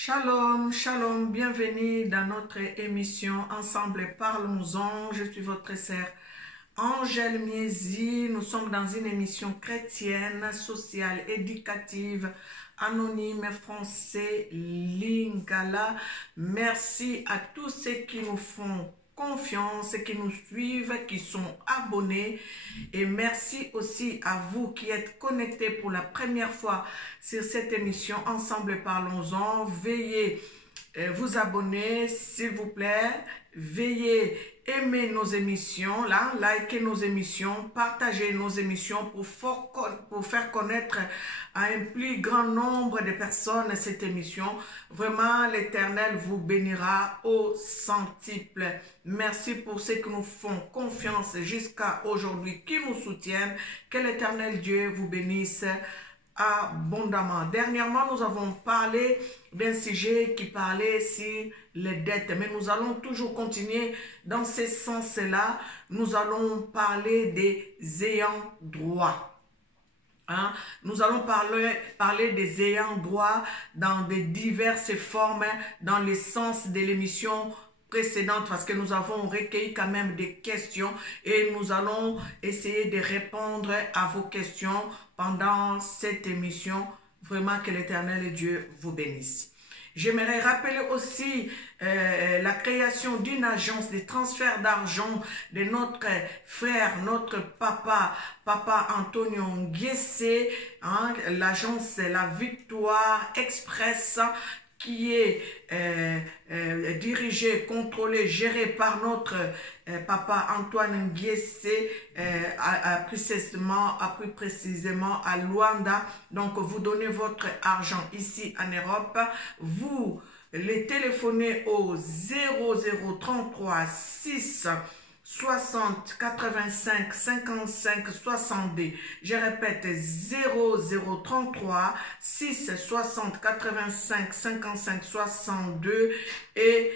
Shalom, shalom, bienvenue dans notre émission Ensemble Parlons-en. Je suis votre sœur Angèle Miesi. Nous sommes dans une émission chrétienne, sociale, éducative, anonyme, français, lingala. Merci à tous ceux qui nous font confiance, qui nous suivent, qui sont abonnés, et merci aussi à vous qui êtes connectés pour la première fois sur cette émission Ensemble Parlons-en. Veuillez vous abonner s'il vous plaît, veuillez aimer nos émissions, liker nos émissions, partager nos émissions pour faire connaître à un plus grand nombre de personnes cette émission. Vraiment, l'Éternel vous bénira au centuple. Merci pour ceux qui nous font confiance jusqu'à aujourd'hui, qui nous soutiennent. Que l'Éternel Dieu vous bénisse abondamment. Dernièrement, nous avons parlé d'un sujet qui parlait sur les dettes, mais nous allons toujours continuer dans ce sens-là. Nous allons parler des ayants droit. Nous allons parler des ayants droit dans de diverses formes, dans le sens de l'émission précédente, parce que nous avons recueilli quand même des questions et nous allons essayer de répondre à vos questions pendant cette émission. Vraiment, que l'Éternel Dieu vous bénisse. J'aimerais rappeler aussi la création d'une agence de transfert d'argent de notre frère, notre papa Antonio Nguessé. L'agence La Victoire Express, qui est dirigé, contrôlé, géré par notre papa Antoine Nguessé, plus précisément à Luanda. Donc, vous donnez votre argent ici en Europe. Vous les téléphonez au 0033 6 60 85 55 62. Je répète, 0033 6 60 85 55 62 et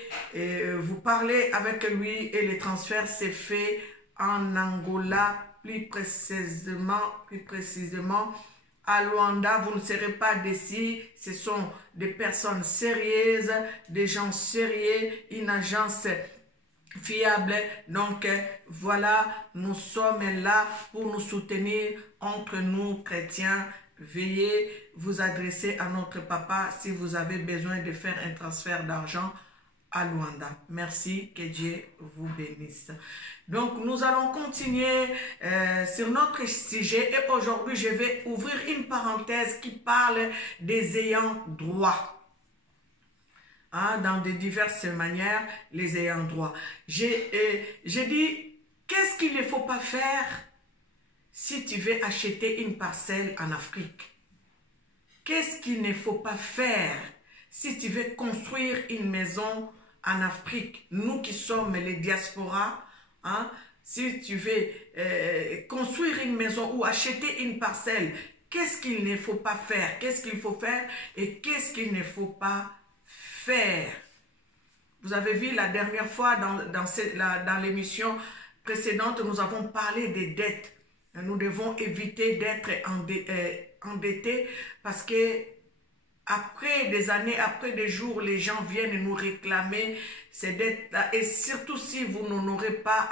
vous parlez avec lui et le transfert s'est fait en Angola, plus précisément à Luanda. Vous ne serez pas déçus, ce sont des personnes sérieuses, des gens sérieux, une agence fiable. Donc voilà, nous sommes là pour nous soutenir entre nous chrétiens. Veuillez vous adresser à notre papa si vous avez besoin de faire un transfert d'argent à Luanda. Merci, que Dieu vous bénisse. Donc nous allons continuer sur notre sujet et aujourd'hui je vais ouvrir une parenthèse qui parle des ayants droit. Dans de diverses manières, les ayants droit. J'ai dit, qu'est-ce qu'il ne faut pas faire si tu veux acheter une parcelle en Afrique? Qu'est-ce qu'il ne faut pas faire si tu veux construire une maison en Afrique? Nous qui sommes les diasporas, si tu veux construire une maison ou acheter une parcelle, qu'est-ce qu'il ne faut pas faire? Qu'est-ce qu'il faut faire et qu'est-ce qu'il ne faut pas faire? Vous avez vu la dernière fois dans l'émission précédente, nous avons parlé des dettes. Nous devons éviter d'être endettés parce que après des années, après des jours, les gens viennent nous réclamer ces dettes-là. Et surtout si vous n'aurez pas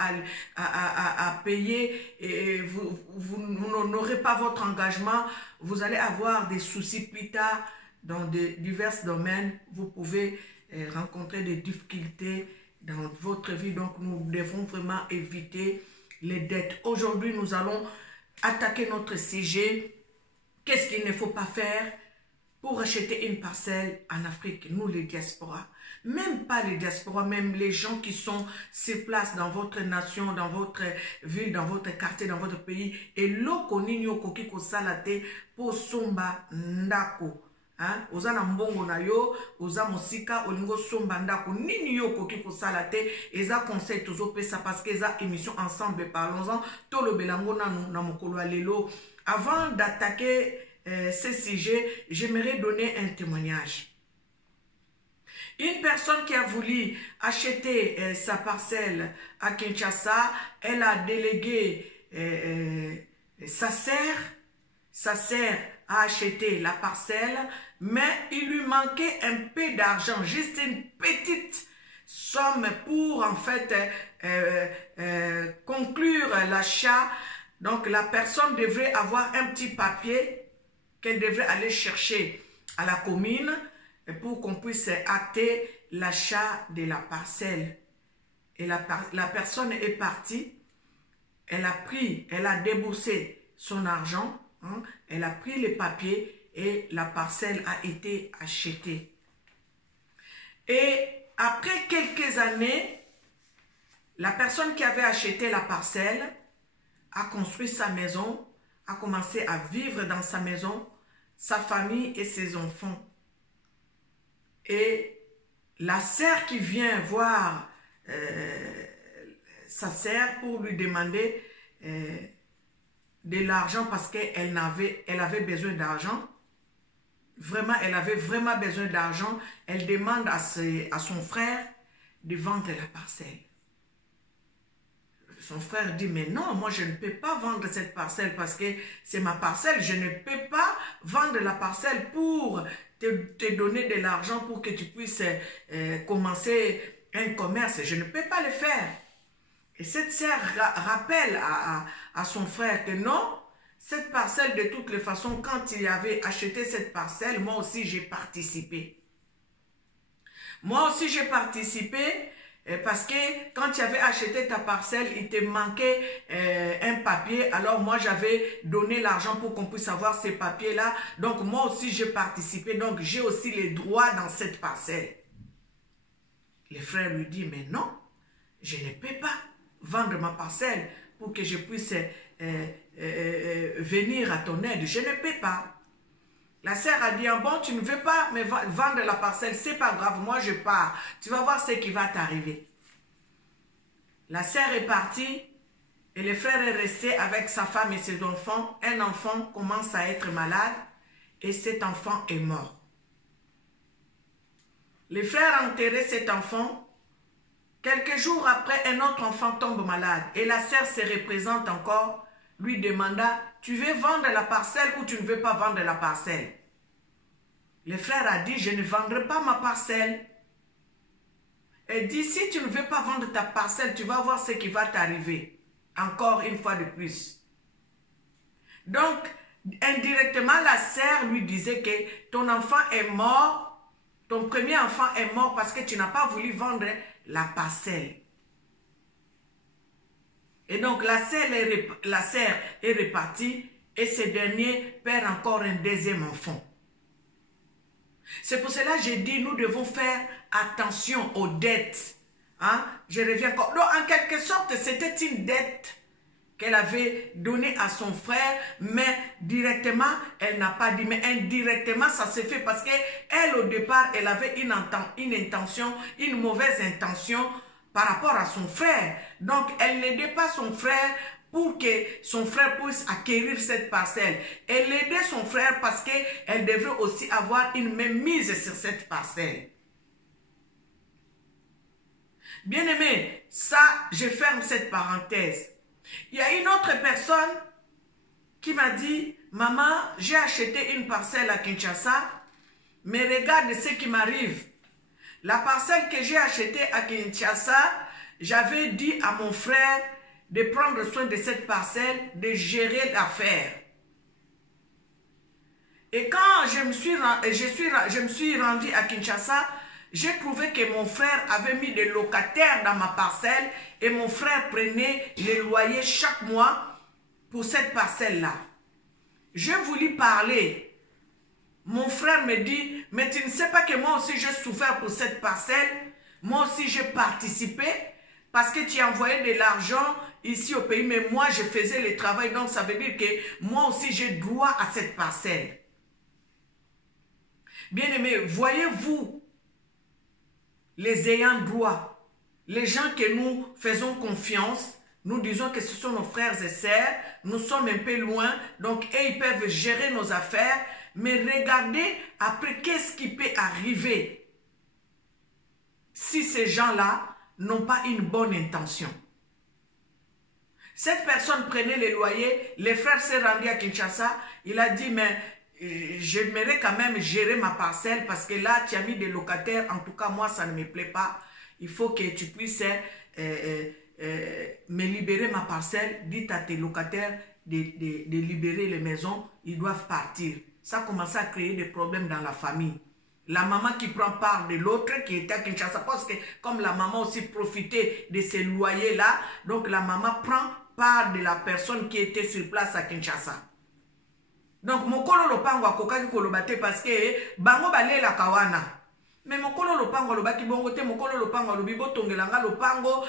à payer et vous n'aurez pas votre engagement, vous allez avoir des soucis plus tard. Dans de divers domaines, vous pouvez rencontrer des difficultés dans votre vie. Donc, nous devons vraiment éviter les dettes. Aujourd'hui, nous allons attaquer notre sujet. Qu'est-ce qu'il ne faut pas faire pour acheter une parcelle en Afrique? Nous, les diasporas, même pas les diasporas, même les gens qui sont sur place dans votre nation, dans votre ville, dans votre quartier, dans votre pays. Et loko ninyo koki kosalate po somba ndako. Oza na mbongo na yo, oza mosika, olingo somba ndako, nini yo koki kosala te, eza conseil tozo pesa parce que eza émission Ensemble Parlons-en, tolo belango na mokolo lelo. Avant d'attaquer ce sujet, j'aimerais donner un témoignage. Une personne qui a voulu acheter sa parcelle à Kinshasa, elle a délégué sa sœur a acheté la parcelle mais il lui manquait un peu d'argent, juste une petite somme pour en fait conclure l'achat. Donc la personne devrait avoir un petit papier qu'elle devrait aller chercher à la commune pour qu'on puisse acter l'achat de la parcelle. Et la personne est partie, elle a déboursé son argent, hein, elle a pris les papiers et la parcelle a été achetée. Et après quelques années, la personne qui avait acheté la parcelle a construit sa maison, a commencé à vivre dans sa maison, sa famille et ses enfants. Et la sœur qui vient voir sa sœur pour lui demander de l'argent parce qu'elle avait besoin d'argent. Vraiment, elle avait vraiment besoin d'argent. Elle demande à son frère de vendre la parcelle. Son frère dit, mais non, moi je ne peux pas vendre cette parcelle parce que c'est ma parcelle. Je ne peux pas vendre la parcelle pour te donner de l'argent pour que tu puisses commencer un commerce. Je ne peux pas le faire. Et cette sœur rappelle à son frère que non, cette parcelle, de toutes les façons, quand il avait acheté cette parcelle, moi aussi j'ai participé. Moi aussi j'ai participé parce que quand tu avais acheté ta parcelle, il te manquait un papier. Alors moi j'avais donné l'argent pour qu'on puisse avoir ces papiers-là. Donc moi aussi j'ai participé. Donc j'ai aussi les droits dans cette parcelle. Le frère lui dit, mais non, je ne peux pas vendre ma parcelle pour que je puisse venir à ton aide. Je ne peux pas. La sœur a dit, ah bon, tu ne veux pas me vendre la parcelle, c'est pas grave, moi je pars. Tu vas voir ce qui va t'arriver. La sœur est partie et le frère est resté avec sa femme et ses enfants. Un enfant commence à être malade et cet enfant est mort. Le frère a enterré cet enfant. Quelques jours après, un autre enfant tombe malade et la sœur se représente encore, lui demanda, tu veux vendre la parcelle ou tu ne veux pas vendre la parcelle? Le frère a dit, je ne vendrai pas ma parcelle. Elle dit, si tu ne veux pas vendre ta parcelle, tu vas voir ce qui va t'arriver. Encore une fois de plus. Donc, indirectement, la sœur lui disait que ton enfant est mort. Ton premier enfant est mort parce que tu n'as pas voulu vendre la parcelle. Et donc la sœur est repartie et ce dernier perd encore un deuxième enfant. C'est pour cela que j'ai dit, nous devons faire attention aux dettes. Hein? Je reviens encore. Donc en quelque sorte, c'était une dette qu'elle avait donnée à son frère, mais directement, elle n'a pas dit, mais indirectement, ça s'est fait parce qu'elle, au départ, elle avait une intention, une mauvaise intention par rapport à son frère. Donc, elle n'aidait pas son frère pour que son frère puisse acquérir cette parcelle. Elle aidait son frère parce qu'elle devrait aussi avoir une mainmise sur cette parcelle. Bien aimé, ça, je ferme cette parenthèse. Il y a une autre personne qui m'a dit, maman, j'ai acheté une parcelle à Kinshasa, mais regarde ce qui m'arrive. La parcelle que j'ai achetée à Kinshasa, j'avais dit à mon frère de prendre soin de cette parcelle, de gérer l'affaire. Et quand je me suis rendu à Kinshasa, j'ai trouvé que mon frère avait mis des locataires dans ma parcelle et mon frère prenait les loyers chaque mois pour cette parcelle-là. Je voulais parler. Mon frère me dit, mais tu ne sais pas que moi aussi j'ai souffert pour cette parcelle. Moi aussi j'ai participé parce que tu as envoyé de l'argent ici au pays, mais moi je faisais le travail. Donc ça veut dire que moi aussi j'ai droit à cette parcelle. Bien aimé, voyez-vous les ayants droit, les gens que nous faisons confiance, nous disons que ce sont nos frères et sœurs, nous sommes un peu loin, donc ils peuvent gérer nos affaires, mais regardez après qu'est-ce qui peut arriver si ces gens-là n'ont pas une bonne intention. Cette personne prenait les loyers, les frères s'est rendu à Kinshasa, il a dit, mais j'aimerais quand même gérer ma parcelle parce que là, tu as mis des locataires. En tout cas, moi, ça ne me plaît pas. Il faut que tu puisses me libérer ma parcelle. Dites à tes locataires de libérer les maisons. Ils doivent partir. Ça commence à créer des problèmes dans la famille. La maman qui prend part de l'autre qui était à Kinshasa, parce que comme la maman aussi profitait de ces loyers-là, donc la maman prend part de la personne qui était sur place à Kinshasa. Donc, mokolo lopango akokaki kolobate parce que bango balela kawana. Mais mokolo lopango lobaki bongo te, mokolo lopango lobi botongelanga lopango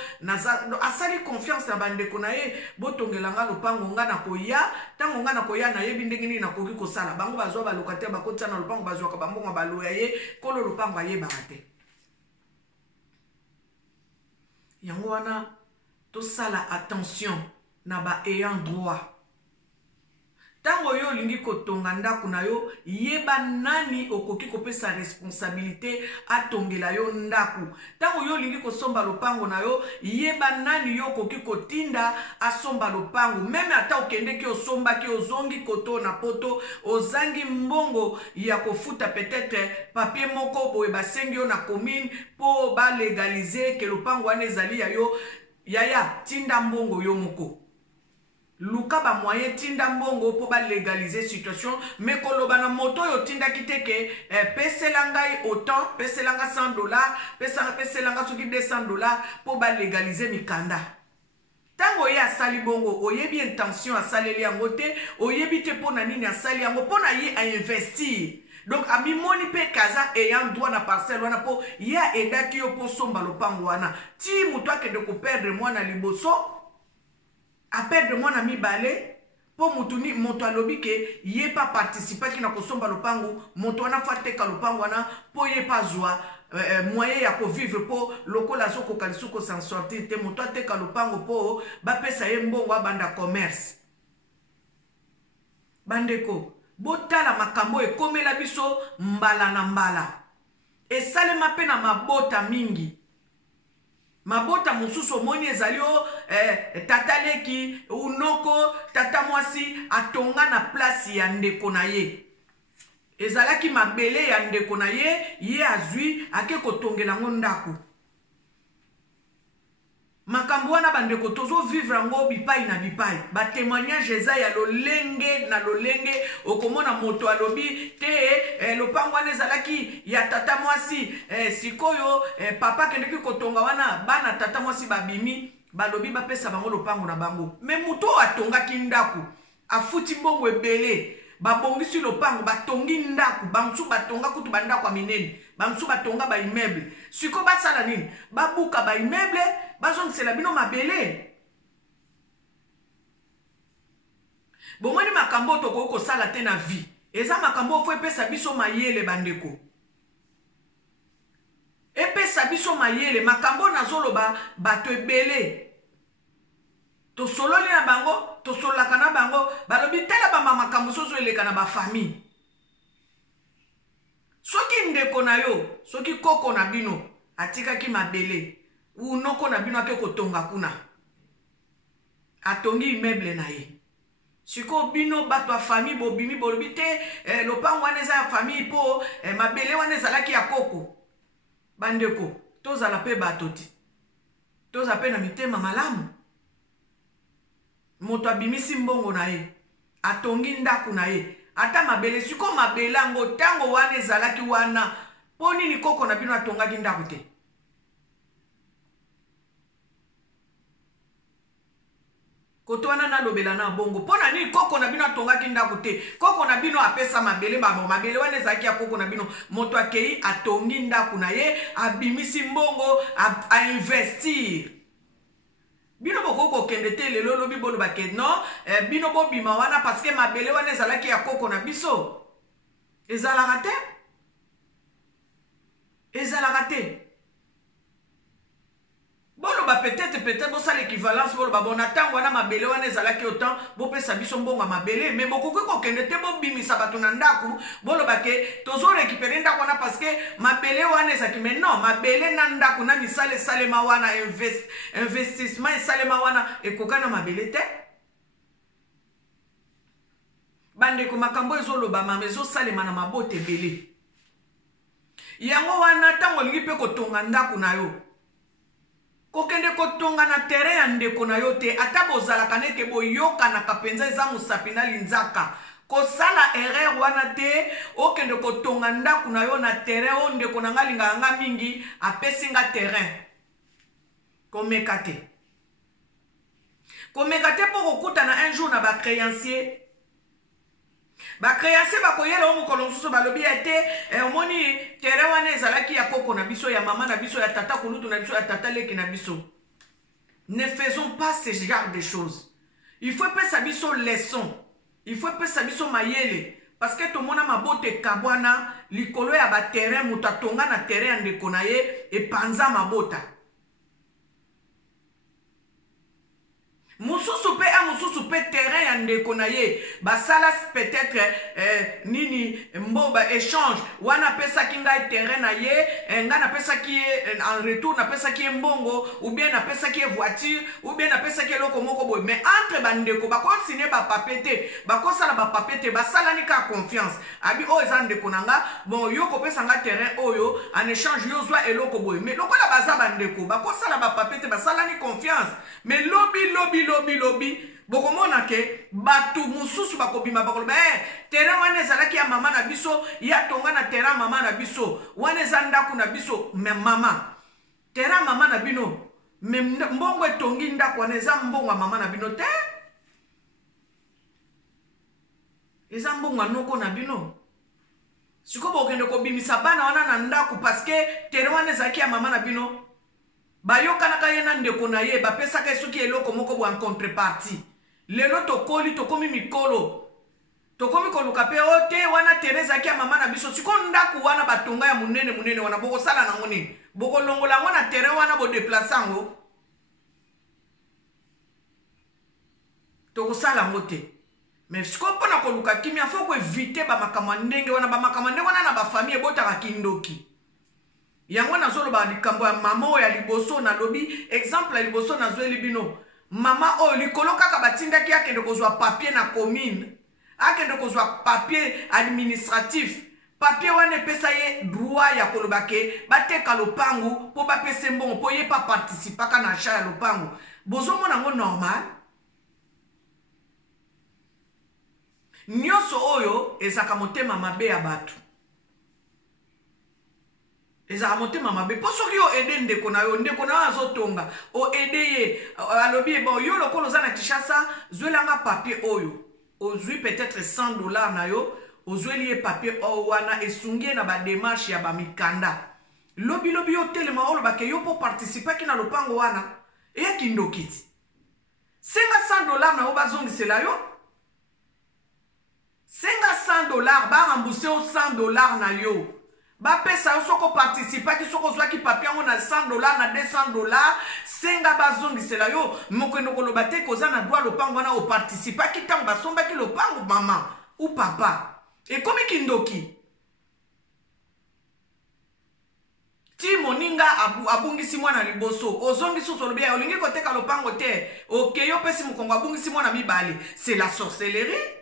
asali confiance na bandeko na ye botongelanga lopango nga na koya tango nga na koya na yebi ndenge nini nakoki kosala bango bazwa balokataire bakotisa na lopango bazwa ka bambongo baloya ye kolo lopango ayebaka te. Yango wana tosala attention na ba ayant droit. Tango yo lingi kotonga ndako na yo yeba nani okoki kopesa responsabilité atongela yo ndako. Tango yo lingi kosomba lopango na yo yeba nani yo okoki kotinda asomba lopango. Même ata okende ki osomba ki ozongi koto na poto ozangi mbongo ya kofuta peut-être papier moko boye basengi yo na commune po ba légaliser ke lopango wana ezali ya yo yaya tinda mbongo yo moko. Luka ba moyen tinda mbongo po ba légaliser situation mais koloba na moto yo tinda kiteke peselangai autant peselanga $100 peselanga soki $200 po ba légaliser mikanda. Tango ye asali bongo oyebi intention asaleli yango te oyebi te pona nini asali yango pona ye a investir. Donc ami moni pe kaza ayant droit na parcelle wana po ya edaki yo po somba lopango wana ti muto akende ko perdre mwana liboso a perdre mwana mibale po mutuni moto alobi ke ye pa participer ki na kosomba lopango moto wana fa teka lopango wana po ye pa zwa moyen ya ko vivre po lokola soko kalisuko s'en sortir te moto ateka lopango po ba pesa ye mbongo abanda commerce. Bandeko botala makambo ekomela biso mbala na mbala esalema pe na mabota mingi. Mabota mususu omoni ezali o tata leki unoko tata mwasi atonga na place ya ndeko na ye. Ezalaki mabele ya ndeko na ye ye azwi ake kotongela ngo ndako. Makambo wana bandeko tozo vivre ngo bipai na bipai. Ba témoignage eza ya lolenge na lolenge okomona moto alobi te lopango wana ezalaki ya tata mwasi sikoyo papa kendeki kotonga wana bana tata mwasi babimi balobi bapesa bango lopango na bango. Me muto atongaki ndako afuti mbongo ebele babongisi lopango batongi ndako bamsu batonga kutu bandako ya minene bamsu batonga ba immeuble siko basala nini babuka ba immeuble bazongisela bino mabele. Bomoni makambo toko kosala te na vie eza makambo fo epesa biso mayele bandeko epesa biso mayele makambo nazoloba bato ebele tosololi na bango tosolaka na bango balobi tala ba makambo soso eleka na ba famille. Soki ndeko na yo soki koko na bino atikaki mabele unoko na bino ake kotonga kuna atongi immeuble na ye siko bino bato ya famille bobimi bolobi te lopango wana eza ya famille po mabele wana ezalaki ya koko. Bandeko tozala pe bato ti toza pe na mitema malamu. Moto abimisi mbongo na ye atongi ndako na ye ata mabele siko mabele yango tango wana ezalaki wana po nini koko na bino atongaki ndako te. Koto wana nalobela na bongo pona nini koko na bino atongaki ndako te koko na bino apesa mabele babo mabele wana ezalaki ya koko na bino moto akei atongi ndako na ye abimisi mbongo a investir. Bino boko kokende te lelo lobi bolo bake non bino bobima wana parce que mabele wana ezalaki ya koko na biso ezalaka te ezalaka te. Bolo ba peut-être bosa l'équivalence bolo ba bona tango wana mabele wana ezalaki autant bopesa biso mbongo mabele mais bokoki kokende te bobimisa bato na ndako bolo bake tozo récupérer ndako wana parce que mabele wana ezaki mais non mabele na ndako na misale salema wana investissement salema wana ekokana mabele te. bandeko makambo ezolobama ezosalema na mabota ebele. Yango wana ntango olingi mpe kotonga ndako na yo, kokende kotonga na terrain ya ndeko na yo te, ata bozalaka nete boyokanaka mpenza eza mosapi na linzaka. Kosala erreur wana te, okende kotonga ndako na yo na terrain o ndeko na nga lingaka nga mingi apesi nga terrain. Komeka te. Komeka te po kokutana un jour na ba créancier. Ba créancier bakoyela o mokolo mosusu balobi ete omoni terrain wana ezalaki ya koko na biso, ya mama na biso, ya tata kulutu na biso, ya tata leki na biso. Ne faisons pas ce genre de choses. Il faut pesa biso leçon. Il faut pesa biso mayele. Parce que tout le monde a mabote kabwana, likolo ya ba terrain, mutatonga na terrain ndeko na ye, e panza mabota. Mususu pe terrain ya ndeko na ye, basala peut-être nini mboba échange, wana pesa kinga terrain na ye, nga na pesa ki en retour na pesa ki mbongo, ou bien na pesa ki voiture, ou bien na pesa ki loko moko boy. Mais entre bandeko bako signer ba papete, bako sala ba papete, basala ni ka confiance. Abi o ezan ndeko nanga, bon yo ko pesa nga terrain oyo, en échange yo zwa eloko boy. Mais loko la baza bandeko, bako sala ba papete, basala ni confiance. Mais lobby bokomona ke batu mususu bakobima bakoloba terrain wana ezalaki ya mama na biso, ya tonga na terrain mama na biso, wana eza ndako na biso. Me mama terrain mama na bino, me mbongo etongi ndako wana eza mbongo mama na bino te, eza mbongo noko na bino. Siko bokende kobimisa bana wana na ndako parce que terrain wana ezalaki ya mama na bino. Bayokanaka ye na ndeko na ye, bapesaka soki eloko moko bo en contrepartie. Lelo tokoli tokomi mikolo. Tokomi koluka pe ote wana Teresa kia mama na biso. Siko ndaku wana batonga ya munene wana boko sala na ngoni. Boko longola wana terrain wana bo déplacer ngo. Toko sala ngote. Mais siko pona koluka kimia faut ko éviter ba makamandenge wana na ba famille botaka kindoki. Yango na zolo ba likambo ya mama o ya liboso na lobi exemple ya liboso na zo libino mama o likolo kaka batinda ki akende kozwa papier na commune akende kozwa papier administratif papier wana pesa ye droit ya kolobake bateka lopangu po ba pese mbongo po ye pa participer ka na achat ya lopangu bozo mona ngo normal nyoso oyo ezaka motema mabe ya batu. Eza motema mabe poso ki o ede ndeko na yo azotonga o ede ye alobi bon yo lokolo za na Kinshasa zwelanga papier oyo ozwi peut-être $100 na yo ozweli ye papier o wana esungie na ba démarche ya ba mikanda lobi yo telema olo ba ke yo po participer ki na lopango wana e ya kindokiti senga $100 na yo bazongisela yo senga $100 ba rembourser o $100 na yo. Ba pesa yo soko participa ki soko zwa ki papier ngo na $100 na $200 senga bazongisela yo mokendo koloba te koza na droit lopango wana o participa ki tango basomba ki lopango mama ou papa e komi kindoki ti moninga abungisi mwana liboso ozongisi solobi ya olingi koteka lopango te oke yo pesi mokongo abungisi mwana mibale c'est la sorcellerie.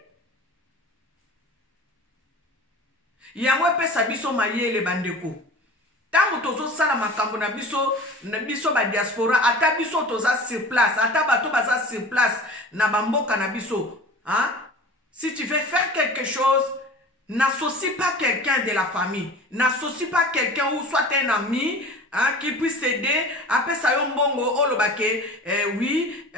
Yango pesa biso mayele bandeko. Tango tozo sala makambo na biso ba diaspora ata biso toza sur place ata bato baza sur place na bamboka na biso. Hein? Si tu veux faire quelque chose, n'associe pas quelqu'un de la famille, n'associe pas quelqu'un ou soit un ami hein, qui puisse t'aider après ça yo mbongo olobake oui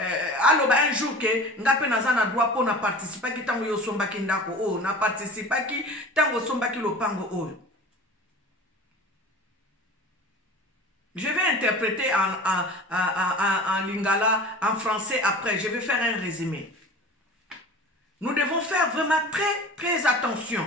aloba un jour que ngape naza na droit pour na participer ki tango yo sombaki ndako o na participer ki tango sombaki lopango o. Je vais interpréter en lingala, en français après. Je vais faire un résumé. Nous devons faire vraiment très attention.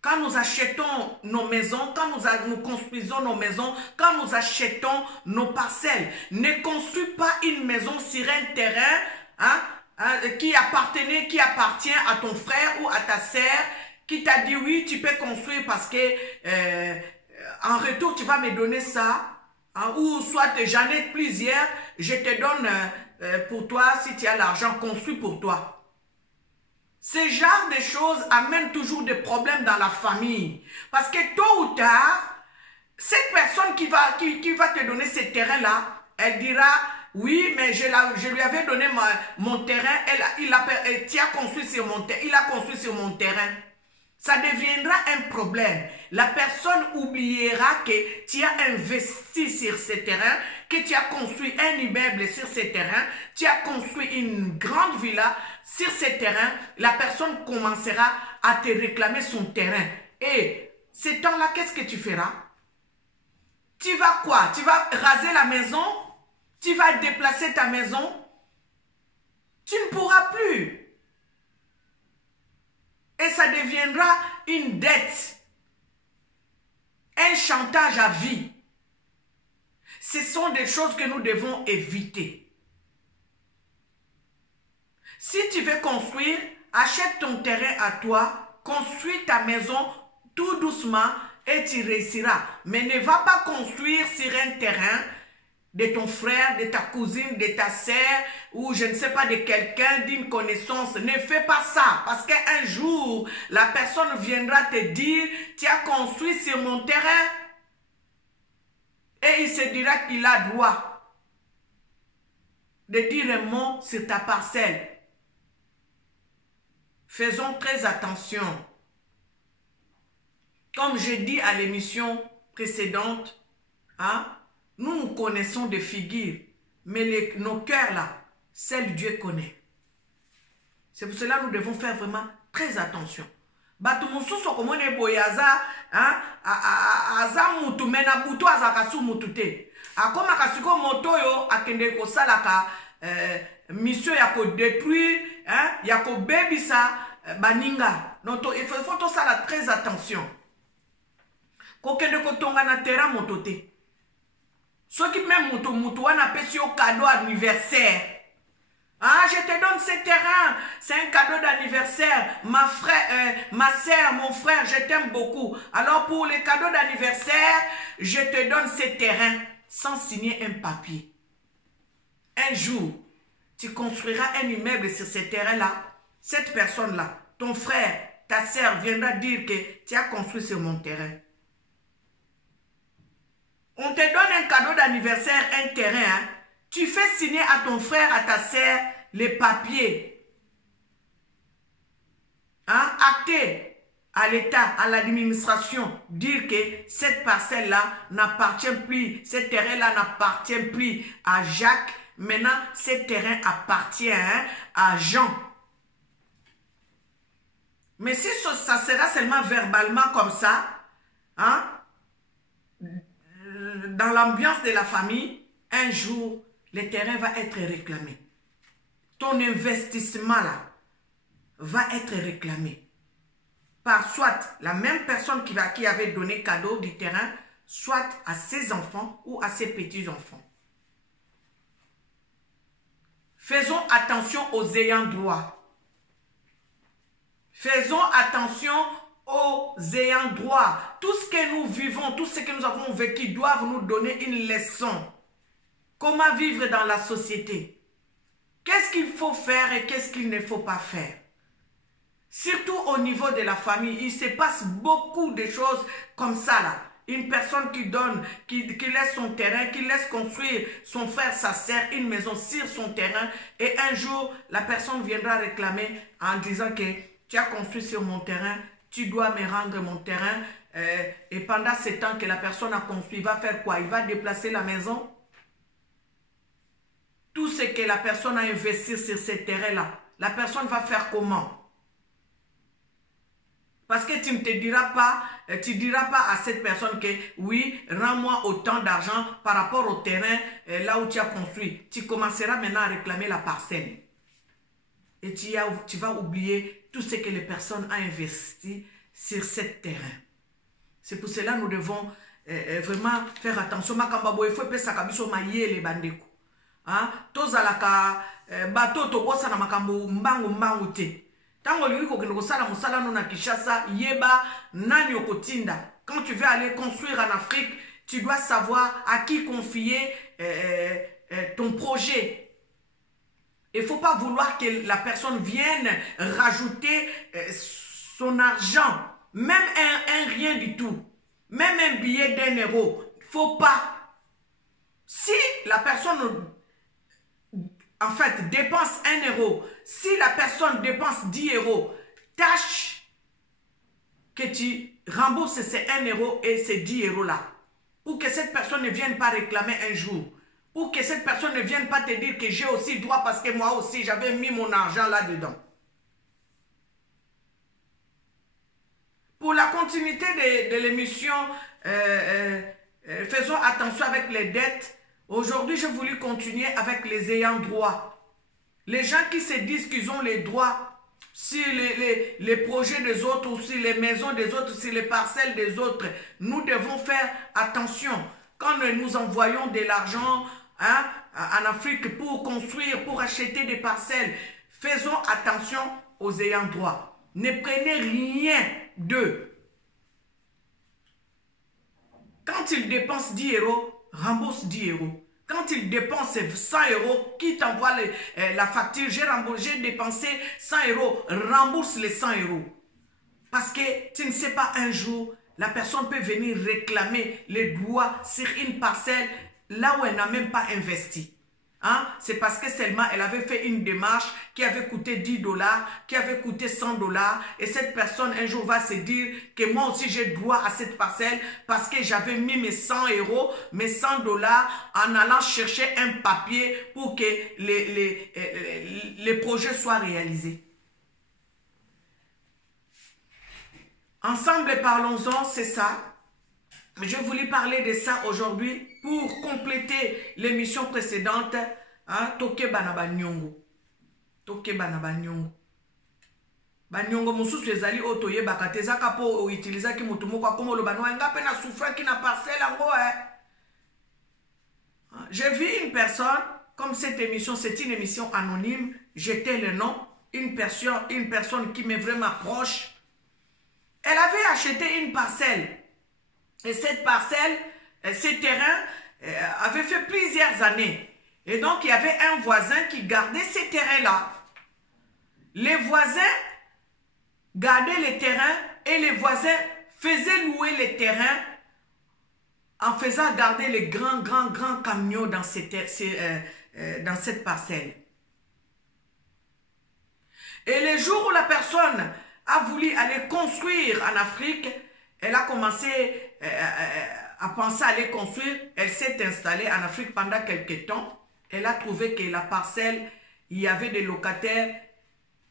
Quand nous achetons nos maisons, quand nous construisons nos maisons, quand nous achetons nos parcelles, ne construis pas une maison sur un terrain qui appartient à ton frère ou à ta sœur, qui t'a dit oui, tu peux construire parce que en retour, tu vas me donner ça. Ou soit j'en ai plusieurs, je te donne pour toi, si tu as l'argent, construis pour toi. Ce genre de choses amène toujours des problèmes dans la famille. Parce que tôt ou tard, cette personne qui va te donner ce terrain-là, elle dira, oui, mais je lui avais donné mon terrain, il a construit sur mon terrain, il a construit sur mon terrain. Ça deviendra un problème. La personne oubliera que tu as investi sur ce terrain, que tu as construit un immeuble sur ce terrain, tu as construit une grande villa sur ce terrain. La personne commencera à te réclamer son terrain. Et ce temps-là, qu'est-ce que tu feras? Tu vas quoi? Tu vas raser la maison? Tu vas déplacer ta maison? Tu ne pourras plus. Et ça deviendra une dette, un chantage à vie. Ce sont des choses que nous devons éviter. Si tu veux construire, achète ton terrain à toi, construis ta maison tout doucement et tu réussiras. Mais ne va pas construire sur un terrain de ton frère, de ta cousine, de ta sœur, ou je ne sais pas, de quelqu'un, d'une connaissance. Ne fais pas ça, parce qu'un jour, la personne viendra te dire, tu as construit sur mon terrain, et il se dira qu'il a droit de dire un mot sur ta parcelle. Faisons très attention. Comme j'ai dit à l'émission précédente, hein, nous connaissons des figures, mais nos cœurs là, seul Dieu connaît. C'est pour cela que nous devons faire vraiment très attention. Batumususo komone boyaza, hein, aza mutu mena butu azakasu mutute. Akoma kasiko moto yo akende ko salaka mission ya ko détruire, hein, ya ko bebisa baninga. Noto il faut to sala très attention. Ko kende ko tonga na terrain motote. Ceux qui même mutu wana pesi au cadeau anniversaire. Ah, je te donne ce terrain, c'est un cadeau d'anniversaire. Ma soeur, mon frère, je t'aime beaucoup. Alors pour les cadeaux d'anniversaire, je te donne ce terrain sans signer un papier. Un jour, tu construiras un immeuble sur ce terrain-là. Cette personne-là, ton frère, ta soeur viendra dire que tu as construit sur mon terrain. On te donne un cadeau d'anniversaire, un terrain, hein? Tu fais signer à ton frère, à ta sœur, les papiers. Hein? Acter à l'État, à l'administration, dire que cette parcelle-là n'appartient plus, ce terrain-là n'appartient plus à Jacques. Maintenant, ce terrain appartient, hein, à Jean. Mais si ça sera seulement verbalement comme ça, hein, dans l'ambiance de la famille, un jour, le terrain va être réclamé. Ton investissement là va être réclamé par soit la même personne qui avait donné cadeau du terrain, soit à ses enfants ou à ses petits-enfants. Faisons attention aux ayants droit. Faisons attention aux ayants droit. Tout ce que nous vivons, tout ce que nous avons vécu doivent nous donner une leçon. Comment vivre dans la société? Qu'est-ce qu'il faut faire et qu'est-ce qu'il ne faut pas faire? Surtout au niveau de la famille, il se passe beaucoup de choses comme ça là. Une personne qui donne, qui laisse son terrain, qui laisse construire son frère, sa sœur, une maison sur son terrain. Et un jour, la personne viendra réclamer en disant que tu as construit sur mon terrain, tu dois me rendre mon terrain. Et pendant ce temps que la personne a construit, il va faire quoi? Il va déplacer la maison? Tout ce que la personne a investi sur ce terrain-là, la personne va faire comment? Parce que tu ne te diras pas, à cette personne que oui, rends-moi autant d'argent par rapport au terrain là où tu as construit. Tu commenceras maintenant à réclamer la parcelle. Et tu vas oublier tout ce que les personnes ont investi sur ce terrain. C'est pour cela que nous devons vraiment faire attention. Il faut que ça les bandeko. Hein? Tozalaka bato tobosa na makambo mbangu te. Tango liliko kende kosala musala no na Kinshasa, yeba nani okotinda. Quand tu veux aller construire en Afrique, tu dois savoir à qui confier ton projet. Il ne faut pas vouloir que la personne vienne rajouter son argent, même un rien du tout, même un billet d'1 €. Il ne faut pas. Si la personne, en fait, dépense 1 €, si la personne dépense 10 €, tâche que tu rembourses ces 1 € et ces 10 € là, pour que cette personne ne vienne pas réclamer un jour. Pour que cette personne ne vienne pas te dire que j'ai aussi droit parce que moi aussi j'avais mis mon argent là-dedans. Pour la continuité de l'émission, faisons attention avec les dettes. Aujourd'hui, j'ai voulu continuer avec les ayants droit. Les gens qui se disent qu'ils ont les droits sur les projets des autres ou sur les maisons des autres, sur les parcelles des autres. Nous devons faire attention. Quand nous envoyons de l'argent, hein, en Afrique pour construire, pour acheter des parcelles, faisons attention aux ayants droit. Ne prenez rien d'eux. Quand ils dépensent 10 €, rembourse 10 €. Quand ils dépensent 100 €, qui t'envoie la facture, j'ai dépensé 100 €, rembourse les 100 €. Parce que tu ne sais pas, un jour, la personne peut venir réclamer les droits sur une parcelle là où elle n'a même pas investi. Hein? C'est parce que seulement elle avait fait une démarche qui avait coûté 10 $, qui avait coûté 100 $. Et cette personne un jour va se dire que moi aussi j'ai droit à cette parcelle parce que j'avais mis mes 100 €, mes 100 $ en allant chercher un papier pour que les projets soient réalisés. Ensemble, parlons-en, c'est ça. Je voulais parler de ça aujourd'hui pour compléter l'émission précédente. Toke bana banyongo. Toke bana banyongo. Banyongo mususu ezali oto ye bakateza kapo o utiliser ki mutu moko akomo lo bano nga pe na souffrir ki na parcelle ngo J'ai vu une personne, comme cette émission, c'est une émission anonyme, j'étais le nom, une personne qui m'est vraiment proche. Elle avait acheté une parcelle. Et cette parcelle, ces terrains avaient fait plusieurs années. Et donc, il y avait un voisin qui gardait ces terrains-là. Les voisins gardaient les terrains et les voisins faisaient louer les terrains en faisant garder les grands camions dans cette parcelle. Et les jours où la personne a voulu aller construire en Afrique, elle a commencé à penser à aller construire. Elle s'est installée en Afrique pendant quelques temps. Elle a trouvé que la parcelle, il y avait des locataires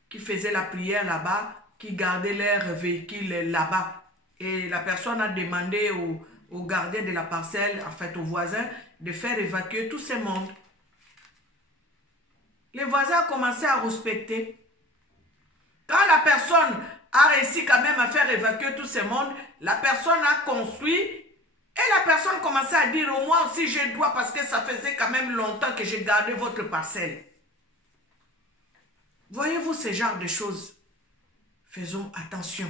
qui faisaient la prière là-bas, qui gardaient leurs véhicules là-bas. Et la personne a demandé au gardien de la parcelle, en fait au voisin, de faire évacuer tous ces mondes. Les voisins ont commencé à respecter. Quand la personne a réussi quand même à faire évacuer tous ces mondes, la personne a construit et la personne commençait à dire au moins aussi j'ai droit parce que ça faisait quand même longtemps que j'ai gardé votre parcelle. Voyez-vous ce genre de choses? Faisons attention.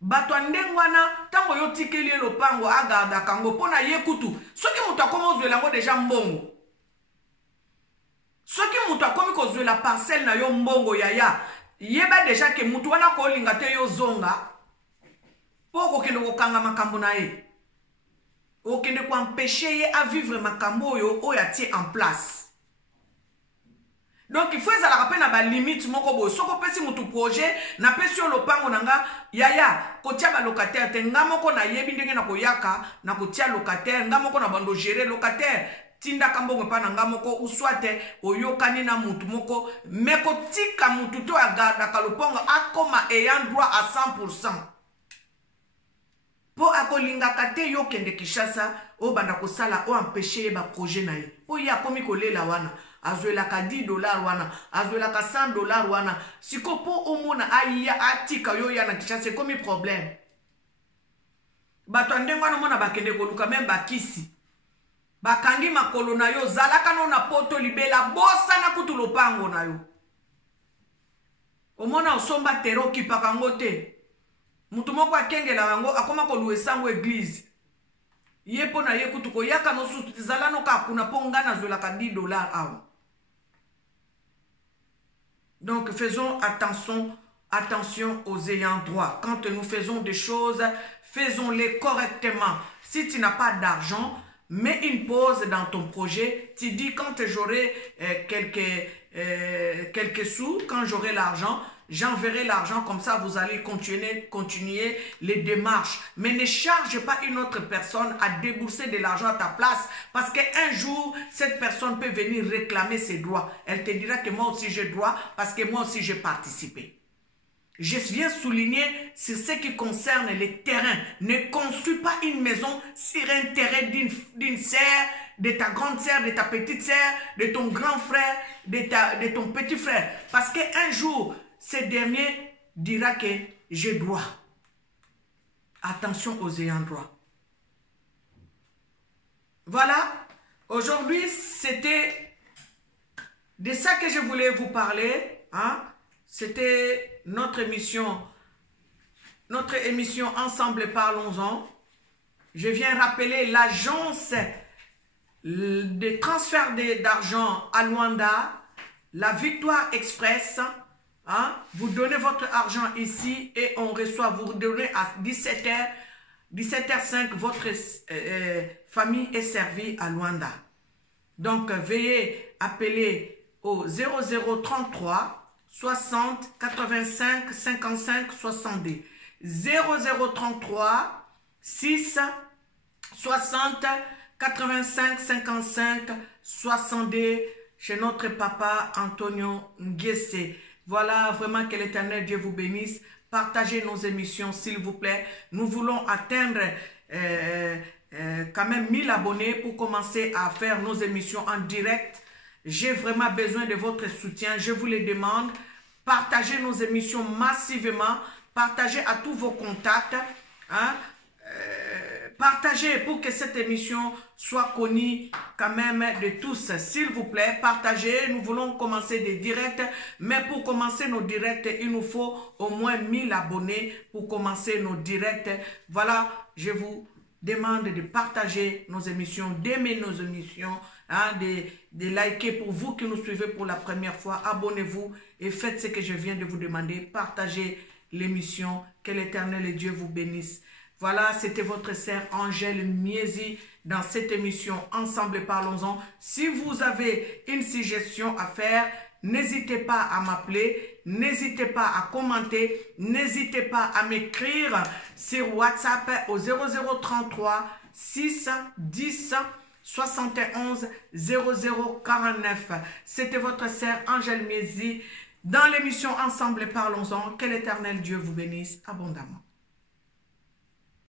Batwandengwana tango yotikeli lopango agarda kango pona yekutu. Soki mutu akomo zwe lango deja mbongo. Soki mutu akomi kozwe la parcelle na yo mbongo yaya. Yeba deja ke mutu wana ko linga te yo zonga. Poko kende kokanga makambo na ye. Okende ko empêcher ye à vivre makambo yo oyatie en place. Donc il faut ça la rappel na ba limite moko bo soko pesi mutu projet na pesi yo lopango nanga yaya kotia ba locataire te ngamoko na yebi ndenge na koyaka na kotia locataire ngamoko na bando gérer locataire tinda kambongo pa na ngamoko uswate oyokani na mutu moko meko tika mutu to agarda kalopongo akoma ayant droit à 100%. Po akolinga kate yo kende Kishasa o banda kosala o empêcher ba projet na ye. O ya komi kolela wana. Azwela ka 10 $ wana, azwela ka 100 $ wana. Siko po omona aya atika yo ya na Kishasa c'est comme problème. Bato ndengo na mona bakende koluka même bakisi. Bakangi makolo na yo zalaka no na poto libela bosa na kutu lopango na yo. Omona osomba tero ki pakango te. Mutu moko akengela bango akoma ko luwe sango église. Yepo na ye kutu ko yaka no sutu zala no ka kuna ponga na zwela ka 10 $ awa. Donc, faisons attention aux ayants droit. Quand nous faisons des choses, faisons-les correctement. Si tu n'as pas d'argent, mets une pause dans ton projet. Tu dis, quand j'aurai quelques sous, quand j'aurai l'argent, j'enverrai l'argent, comme ça vous allez continuer les démarches. Mais ne charge pas une autre personne à débourser de l'argent à ta place, parce qu'un jour, cette personne peut venir réclamer ses droits. Elle te dira que moi aussi j'ai droit, parce que moi aussi j'ai participé. Je viens souligner sur ce qui concerne les terrains. Ne construis pas une maison sur un terrain d'une sœur, de ta grande sœur, de ta petite sœur, de ton grand frère, de ton petit frère. Parce qu'un jour, ce dernier dira que j'ai droit. Attention aux ayants droit. Voilà. Aujourd'hui, c'était de ça que je voulais vous parler. Hein? C'était notre émission Ensemble Parlons-en. Je viens rappeler l'agence de transfert d'argent à Luanda, la Victoire Express. Hein? Vous donnez votre argent ici et on reçoit, vous donnez à 17h, 17h05, votre famille est servie à Luanda. Donc, veuillez appeler au 0033 60 85 55 62. 0033 6 60 85 55 62 chez notre papa Antonio Nguesse. Voilà, vraiment que l'Éternel Dieu vous bénisse. Partagez nos émissions s'il vous plaît. Nous voulons atteindre quand même 1000 abonnés pour commencer à faire nos émissions en direct. J'ai vraiment besoin de votre soutien. Je vous le demande. Partagez nos émissions massivement. Partagez à tous vos contacts. Hein? Partagez pour que cette émission soit connue quand même de tous. S'il vous plaît, partagez. Nous voulons commencer des directs. Mais pour commencer nos directs, il nous faut au moins 1000 abonnés pour commencer nos directs. Voilà, je vous demande de partager nos émissions, d'aimer nos émissions, hein, de liker pour vous qui nous suivez pour la première fois. Abonnez-vous et faites ce que je viens de vous demander. Partagez l'émission. Que l'Éternel Dieu vous bénisse. Voilà, c'était votre sœur Angèle Miezi dans cette émission Ensemble Parlons-en. Si vous avez une suggestion à faire, n'hésitez pas à m'appeler, n'hésitez pas à commenter, n'hésitez pas à m'écrire sur WhatsApp au 0033 6 10 71 0049. C'était votre sœur Angèle Miezi dans l'émission Ensemble Parlons-en. Que l'Éternel Dieu vous bénisse abondamment.